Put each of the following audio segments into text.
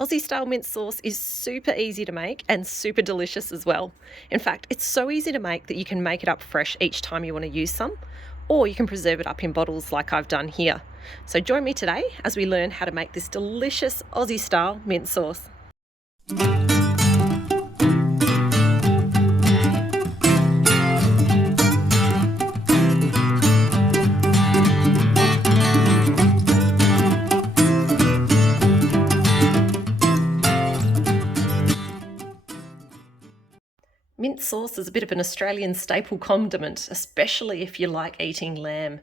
Aussie style mint sauce is super easy to make and super delicious as well. In fact, it's so easy to make that you can make it up fresh each time you want to use some, or you can preserve it up in bottles like I've done here. So join me today as we learn how to make this delicious Aussie style mint sauce. Mint sauce is a bit of an Australian staple condiment, especially if you like eating lamb.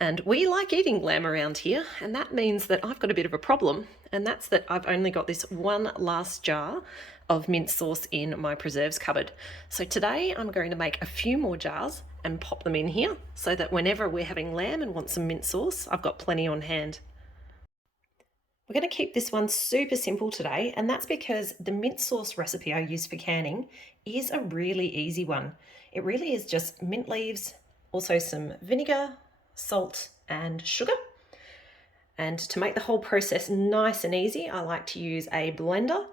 And we like eating lamb around here, and that means that I've got a bit of a problem, and that's that I've only got this one last jar of mint sauce in my preserves cupboard. So today I'm going to make a few more jars and pop them in here so that whenever we're having lamb and want some mint sauce, I've got plenty on hand. We're going to keep this one super simple today, and that's because the mint sauce recipe I use for canning is a really easy one. It really is just mint leaves, also some vinegar, salt and sugar. And to make the whole process nice and easy, I like to use a blender.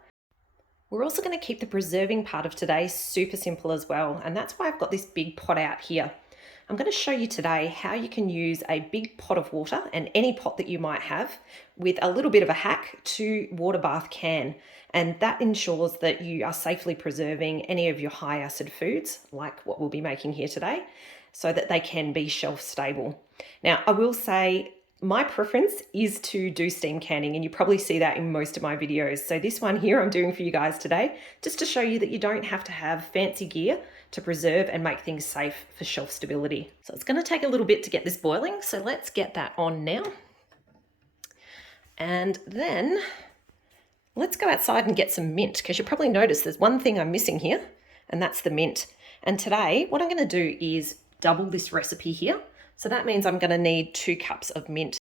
We're also going to keep the preserving part of today super simple as well, and that's why I've got this big pot out here. I'm going to show you today how you can use a big pot of water and any pot that you might have with a little bit of a hack to water bath can. And that ensures that you are safely preserving any of your high acid foods, like what we'll be making here today, so that they can be shelf stable. Now, I will say my preference is to do steam canning, and you probably see that in most of my videos. So this one here I'm doing for you guys today, just to show you that you don't have to have fancy gear to preserve and make things safe for shelf stability. So it's going to take a little bit to get this boiling, so let's get that on now. And then let's go outside and get some mint, because you'll probably notice there's one thing I'm missing here, and that's the mint. And today what I'm going to do is double this recipe here. So that means I'm going to need 2 cups of mint.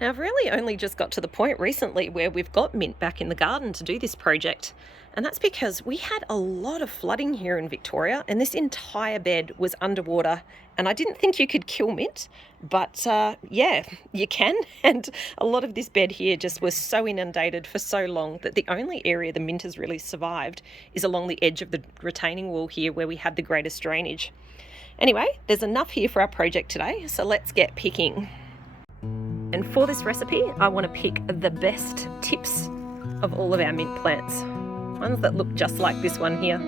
Now, I've really only just got to the point recently where we've got mint back in the garden to do this project. And that's because we had a lot of flooding here in Victoria, and this entire bed was underwater. And I didn't think you could kill mint, but yeah, you can. And a lot of this bed here just was so inundated for so long that the only area the mint has really survived is along the edge of the retaining wall here where we had the greatest drainage. Anyway, there's enough here for our project today, so let's get picking. And for this recipe, I want to pick the best tips of all of our mint plants. Ones that look just like this one here.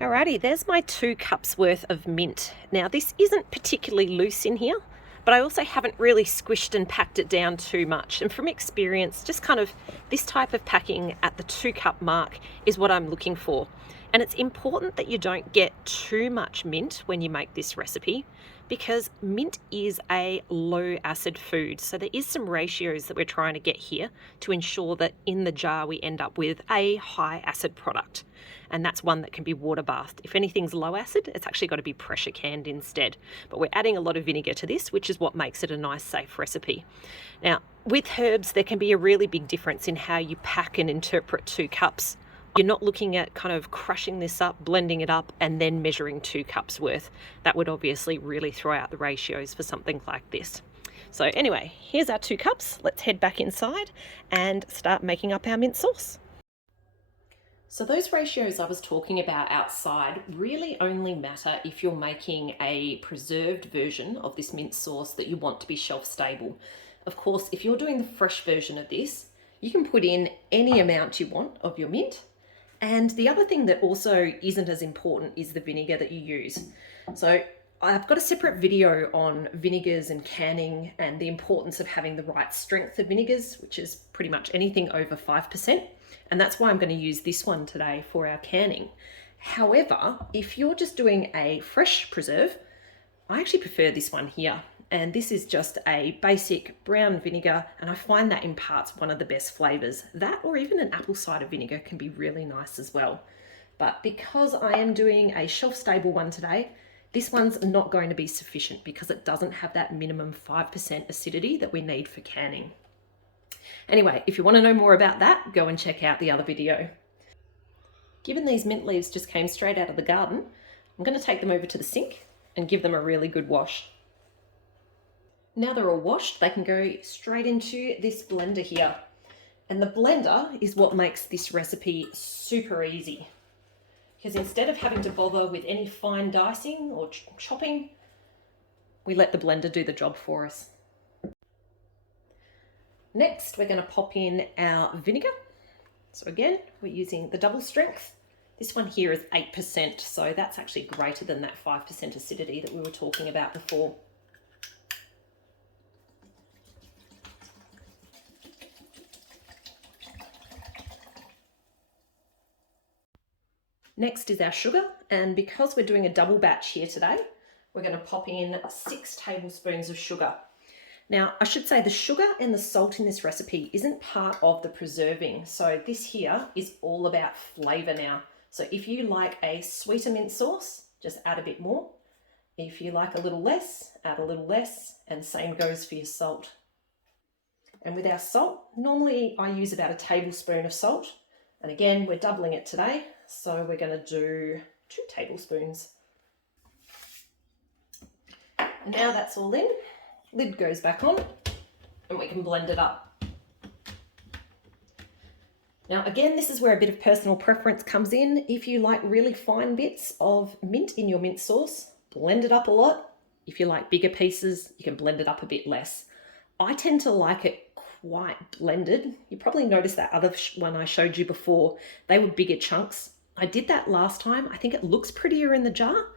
Alrighty, there's my 2 cups worth of mint. Now this isn't particularly loose in here, but I also haven't really squished and packed it down too much. And from experience, just kind of this type of packing at the 2 cup mark is what I'm looking for. And it's important that you don't get too much mint when you make this recipe, because mint is a low acid food. So there is some ratios that we're trying to get here to ensure that in the jar we end up with a high acid product. And that's one that can be water bathed. If anything's low acid, it's actually got to be pressure canned instead. But we're adding a lot of vinegar to this, which is what makes it a nice, safe recipe. Now, with herbs, there can be a really big difference in how you pack and interpret 2 cups. You're not looking at kind of crushing this up, blending it up, and then measuring 2 cups worth. That would obviously really throw out the ratios for something like this. So anyway, here's our 2 cups. Let's head back inside and start making up our mint sauce. So those ratios I was talking about outside really only matter if you're making a preserved version of this mint sauce that you want to be shelf stable. Of course, if you're doing the fresh version of this, you can put in any amount you want of your mint. And the other thing that also isn't as important is the vinegar that you use. So I've got a separate video on vinegars and canning and the importance of having the right strength of vinegars, which is pretty much anything over 5%. And that's why I'm going to use this one today for our canning. However, if you're just doing a fresh preserve, I actually prefer this one here. And this is just a basic brown vinegar, and I find that imparts one of the best flavors. That or even an apple cider vinegar can be really nice as well. But because I am doing a shelf stable one today, this one's not going to be sufficient because it doesn't have that minimum 5% acidity that we need for canning. Anyway, if you want to know more about that, go and check out the other video. Given these mint leaves just came straight out of the garden, I'm going to take them over to the sink and give them a really good wash. Now they're all washed, they can go straight into this blender here. And the blender is what makes this recipe super easy. Because instead of having to bother with any fine dicing or chopping, we let the blender do the job for us. Next, we're going to pop in our vinegar. So again, we're using the double strength. This one here is 8%, so that's actually greater than that 5% acidity that we were talking about before. Next is our sugar, and because we're doing a double batch here today, we're going to pop in 6 tablespoons of sugar. Now, I should say the sugar and the salt in this recipe isn't part of the preserving, so this here is all about flavour now. So if you like a sweeter mint sauce, just add a bit more. If you like a little less, add a little less, and same goes for your salt. And with our salt, normally I use about a tablespoon of salt, and again, we're doubling it today. So we're going to do 2 tablespoons. Now that's all in, lid goes back on and we can blend it up. Now again, this is where a bit of personal preference comes in. If you like really fine bits of mint in your mint sauce, blend it up a lot. If you like bigger pieces, you can blend it up a bit less. I tend to like it quite blended. You probably noticed that other one I showed you before. They were bigger chunks. I did that last time. I think it looks prettier in the jar,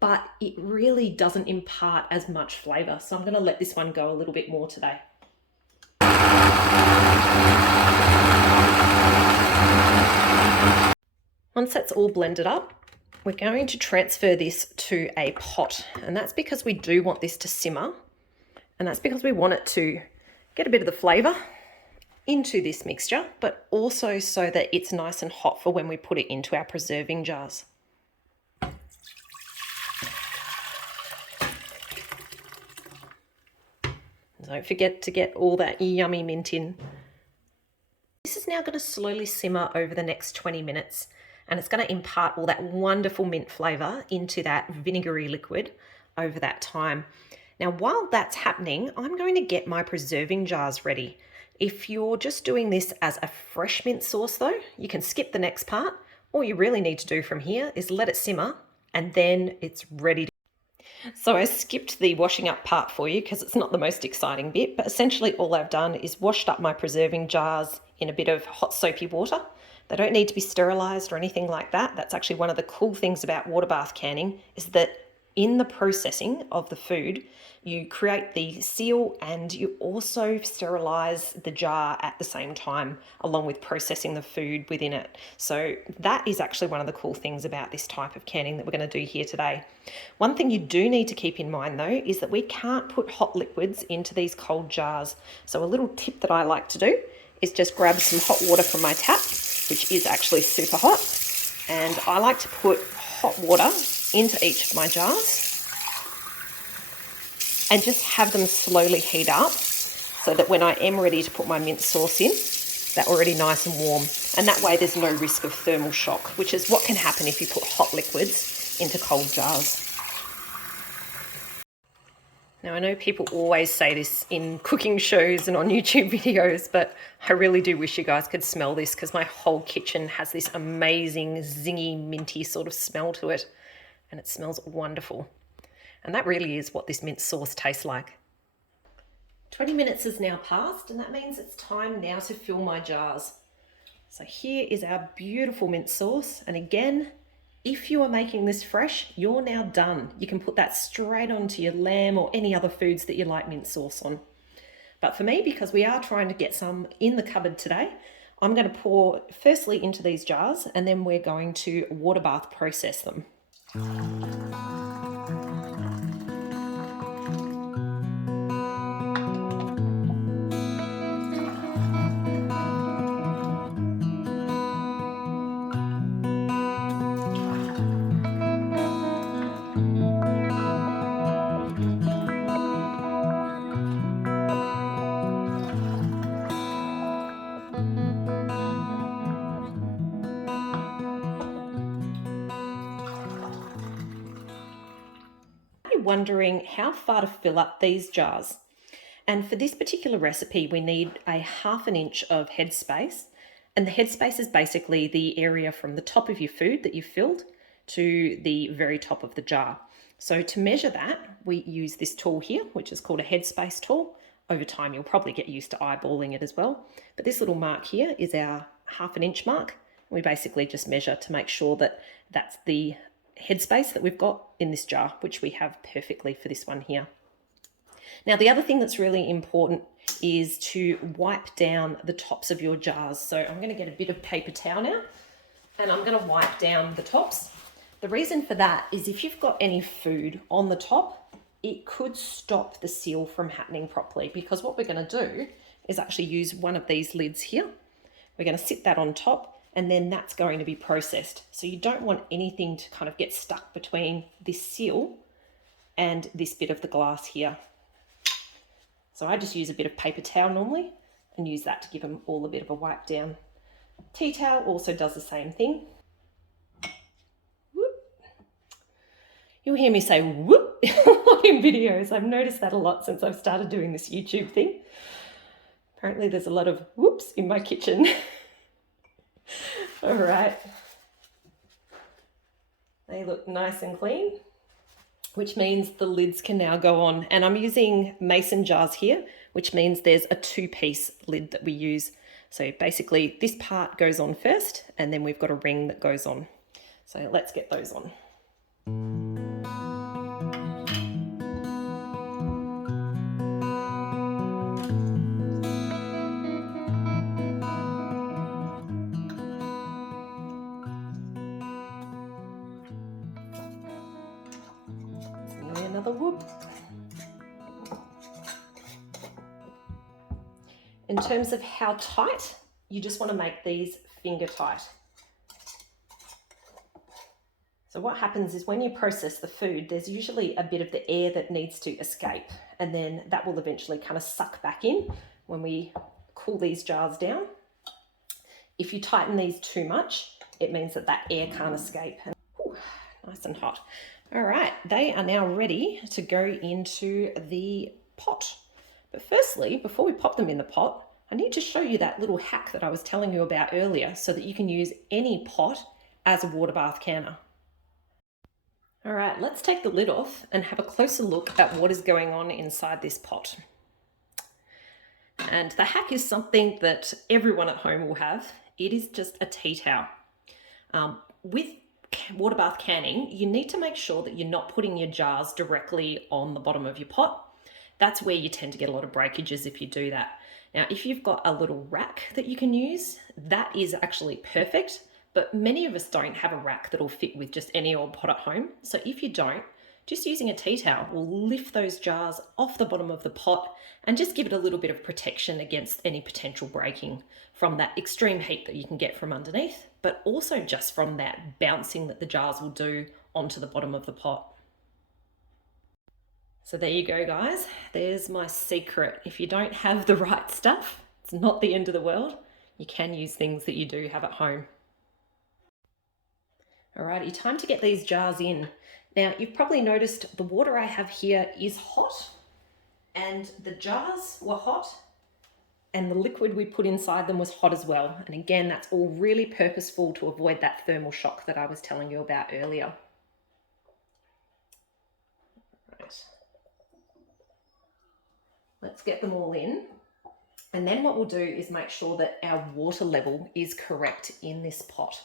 but it really doesn't impart as much flavour. So I'm going to let this one go a little bit more today. Once that's all blended up, we're going to transfer this to a pot. And that's because we do want this to simmer. And that's because we want it to get a bit of the flavour into this mixture, but also so that it's nice and hot for when we put it into our preserving jars. Don't forget to get all that yummy mint in. This is now going to slowly simmer over the next 20 minutes, and it's going to impart all that wonderful mint flavour into that vinegary liquid over that time. Now, while that's happening, I'm going to get my preserving jars ready. If you're just doing this as a fresh mint sauce though, you can skip the next part. All you really need to do from here is let it simmer and then it's ready. So I skipped the washing up part for you because it's not the most exciting bit, but essentially all I've done is washed up my preserving jars in a bit of hot soapy water. They don't need to be sterilised or anything like that. That's actually one of the cool things about water bath canning, is that in the processing of the food, you create the seal and you also sterilize the jar at the same time, along with processing the food within it. So that is actually one of the cool things about this type of canning that we're going to do here today. One thing you do need to keep in mind though is that we can't put hot liquids into these cold jars. So a little tip that I like to do is just grab some hot water from my tap, which is actually super hot, and I like to put hot water into each of my jars and just have them slowly heat up so that when I am ready to put my mint sauce in, they're already nice and warm. And that way there's no risk of thermal shock, which is what can happen if you put hot liquids into cold jars. Now, I know people always say this in cooking shows and on YouTube videos, but I really do wish you guys could smell this, because my whole kitchen has this amazing zingy, minty sort of smell to it, and it smells wonderful. And that really is what this mint sauce tastes like. 20 minutes has now passed, and that means it's time now to fill my jars. So here is our beautiful mint sauce, and again, if you are making this fresh, you're now done. You can put that straight onto your lamb or any other foods that you like mint sauce on. But for me, because we are trying to get some in the cupboard today, I'm going to pour firstly into these jars, and then we're going to water bath process them. wondering how far to fill up these jars. And for this particular recipe, we need a 1/2 inch of headspace. And the headspace is basically the area from the top of your food that you've filled to the very top of the jar. So to measure that, we use this tool here, which is called a headspace tool. Over time, you'll probably get used to eyeballing it as well. But this little mark here is our 1/2 inch mark. We basically just measure to make sure that that's the headspace that we've got in this jar, which we have perfectly for this one here. Now, the other thing that's really important is to wipe down the tops of your jars. So I'm going to get a bit of paper towel now, and I'm going to wipe down the tops. The reason for that is if you've got any food on the top, it could stop the seal from happening properly, because what we're going to do is actually use one of these lids here. We're going to sit that on top, and then that's going to be processed. So you don't want anything to kind of get stuck between this seal and this bit of the glass here. So I just use a bit of paper towel normally and use that to give them all a bit of a wipe down. Tea towel also does the same thing. Whoop. You'll hear me say whoop a lot in videos. I've noticed that a lot since I've started doing this YouTube thing. Apparently there's a lot of whoops in my kitchen. All right. They look nice and clean, which means the lids can now go on. And I'm using mason jars here, which means there's a 2-piece lid that we use. So basically this part goes on first, and then we've got a ring that goes on. So let's get those on. Another whoop. In terms of how tight, you just want to make these finger tight. So what happens is when you process the food, there's usually a bit of the air that needs to escape, and then that will eventually kind of suck back in when we cool these jars down. If you tighten these too much, it means that that air can't escape. And, ooh, nice and hot. All right, they are now ready to go into the pot. But firstly, before we pop them in the pot, I need to show you that little hack that I was telling you about earlier so that you can use any pot as a water bath canner. All right, let's take the lid off and have a closer look at what is going on inside this pot. And the hack is something that everyone at home will have. It is just a tea towel. With water bath canning, you need to make sure that you're not putting your jars directly on the bottom of your pot. That's where you tend to get a lot of breakages if you do that. Now, if you've got a little rack that you can use, that is actually perfect, but many of us don't have a rack that'll fit with just any old pot at home. So if you don't, just using a tea towel will lift those jars off the bottom of the pot and just give it a little bit of protection against any potential breaking from that extreme heat that you can get from underneath, but also just from that bouncing that the jars will do onto the bottom of the pot. So there you go, guys. There's my secret. If you don't have the right stuff, it's not the end of the world. You can use things that you do have at home. Alrighty, time to get these jars in. Now, you've probably noticed the water I have here is hot, and the jars were hot, and the liquid we put inside them was hot as well. And again, that's all really purposeful to avoid that thermal shock that I was telling you about earlier. Right. Let's get them all in. And then what we'll do is make sure that our water level is correct in this pot.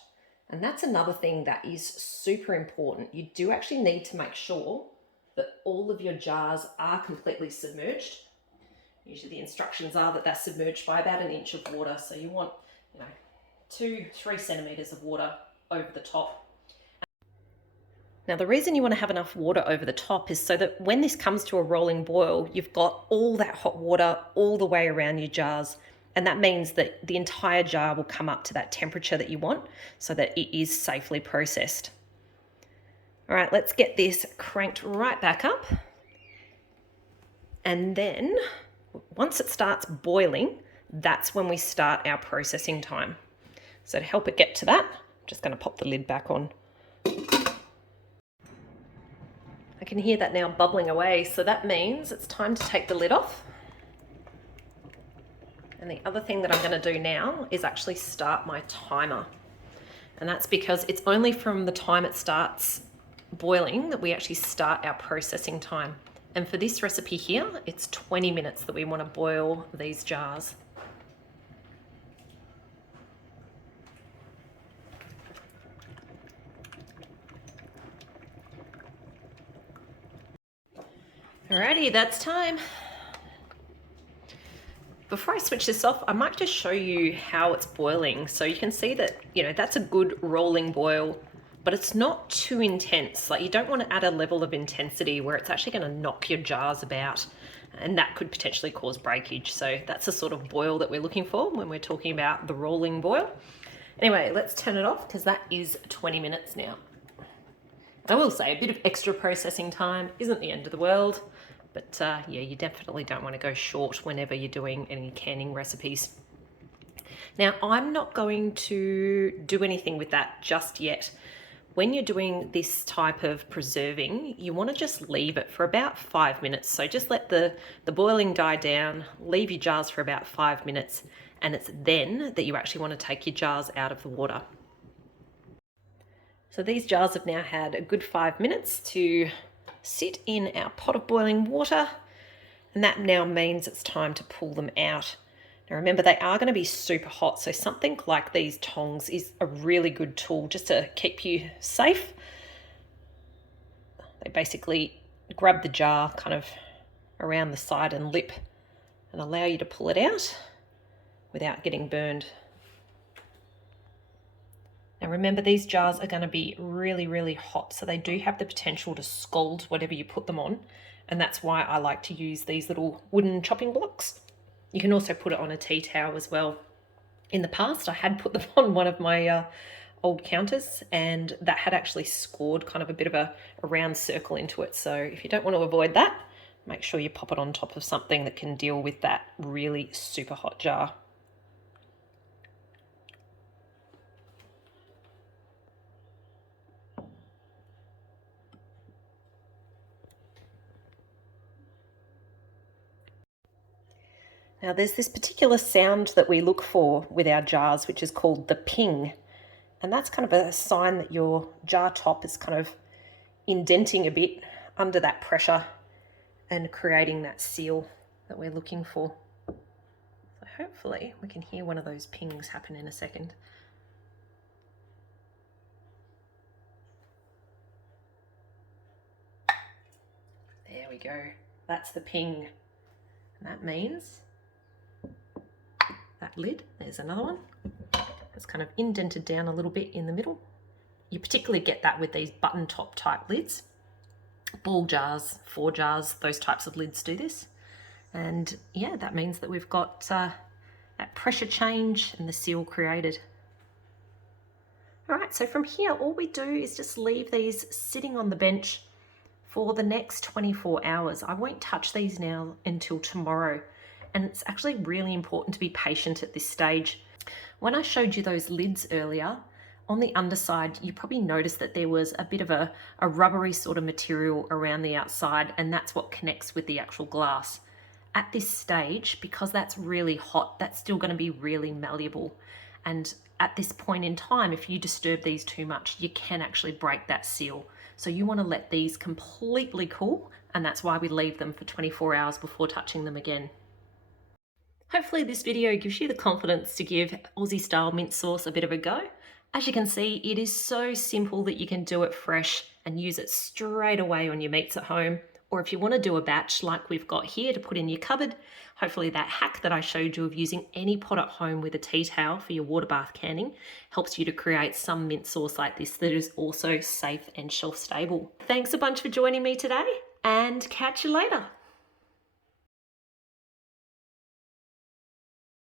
And that's another thing that is super important. You do actually need to make sure that all of your jars are completely submerged. Usually the instructions are that they're submerged by about 1 inch of water. So you want, 2-3 centimeters of water over the top. Now, the reason you want to have enough water over the top is so that when this comes to a rolling boil, you've got all that hot water all the way around your jars. And that means that the entire jar will come up to that temperature that you want so that it is safely processed. All right, let's get this cranked right back up. And then once it starts boiling, that's when we start our processing time. So to help it get to that, I'm just going to pop the lid back on. can hear that now bubbling away, so that means it's time to take the lid off. And the other thing that I'm going to do now is actually start my timer. And that's because it's only from the time it starts boiling that we actually start our processing time. And for this recipe here, it's 20 minutes that we want to boil these jars. Alrighty, that's time. Before I switch this off, I might just show you how it's boiling. So you can see that, that's a good rolling boil, but it's not too intense. Like, you don't want to add a level of intensity where it's actually going to knock your jars about, and that could potentially cause breakage. So that's the sort of boil that we're looking for when we're talking about the rolling boil. Anyway, let's turn it off because that is 20 minutes now. I will say a bit of extra processing time isn't the end of the world, but yeah, you definitely don't want to go short whenever you're doing any canning recipes. Now, I'm not going to do anything with that just yet. When you're doing this type of preserving, you want to just leave it for about 5 minutes. So just let the boiling die down, leave your jars for about 5 minutes, and it's then that you actually want to take your jars out of the water. So these jars have now had a good 5 minutes to sit in our pot of boiling water, and that now means it's time to pull them out. Now remember, they are going to be super hot, so something like these tongs is a really good tool just to keep you safe. They basically grab the jar kind of around the side and lip and allow you to pull it out without getting burned. Now remember, these jars are going to be really, really hot, so they do have the potential to scald whatever you put them on, and that's why I like to use these little wooden chopping blocks. You can also put it on a tea towel as well. In the past, I had put them on one of my old counters, and that had actually scored kind of a bit of a round circle into it. So if you don't want to avoid that, make sure you pop it on top of something that can deal with that really super hot jar. Now there's this particular sound that we look for with our jars, which is called the ping. And that's kind of a sign that your jar top is kind of indenting a bit under that pressure and creating that seal that we're looking for. So hopefully we can hear one of those pings happen in a second. There we go. That's the ping. And that means that lid, there's another one, it's kind of indented down a little bit in the middle. You particularly get that with these button top type lids. Ball jars, 4 jars, those types of lids do this. And yeah, that means that we've got that pressure change and the seal created. All right, so from here, all we do is just leave these sitting on the bench for the next 24 hours. I won't touch these now until tomorrow. And it's actually really important to be patient at this stage. When I showed you those lids earlier, on the underside, you probably noticed that there was a bit of a rubbery sort of material around the outside, and that's what connects with the actual glass. At this stage, because that's really hot, that's still going to be really malleable. And at this point in time, if you disturb these too much, you can actually break that seal. So you want to let these completely cool, and that's why we leave them for 24 hours before touching them again. Hopefully this video gives you the confidence to give Aussie style mint sauce a bit of a go. As you can see, it is so simple that you can do it fresh and use it straight away on your meats at home. Or if you want to do a batch like we've got here to put in your cupboard, hopefully that hack that I showed you of using any pot at home with a tea towel for your water bath canning helps you to create some mint sauce like this that is also safe and shelf stable. Thanks a bunch for joining me today, and catch you later.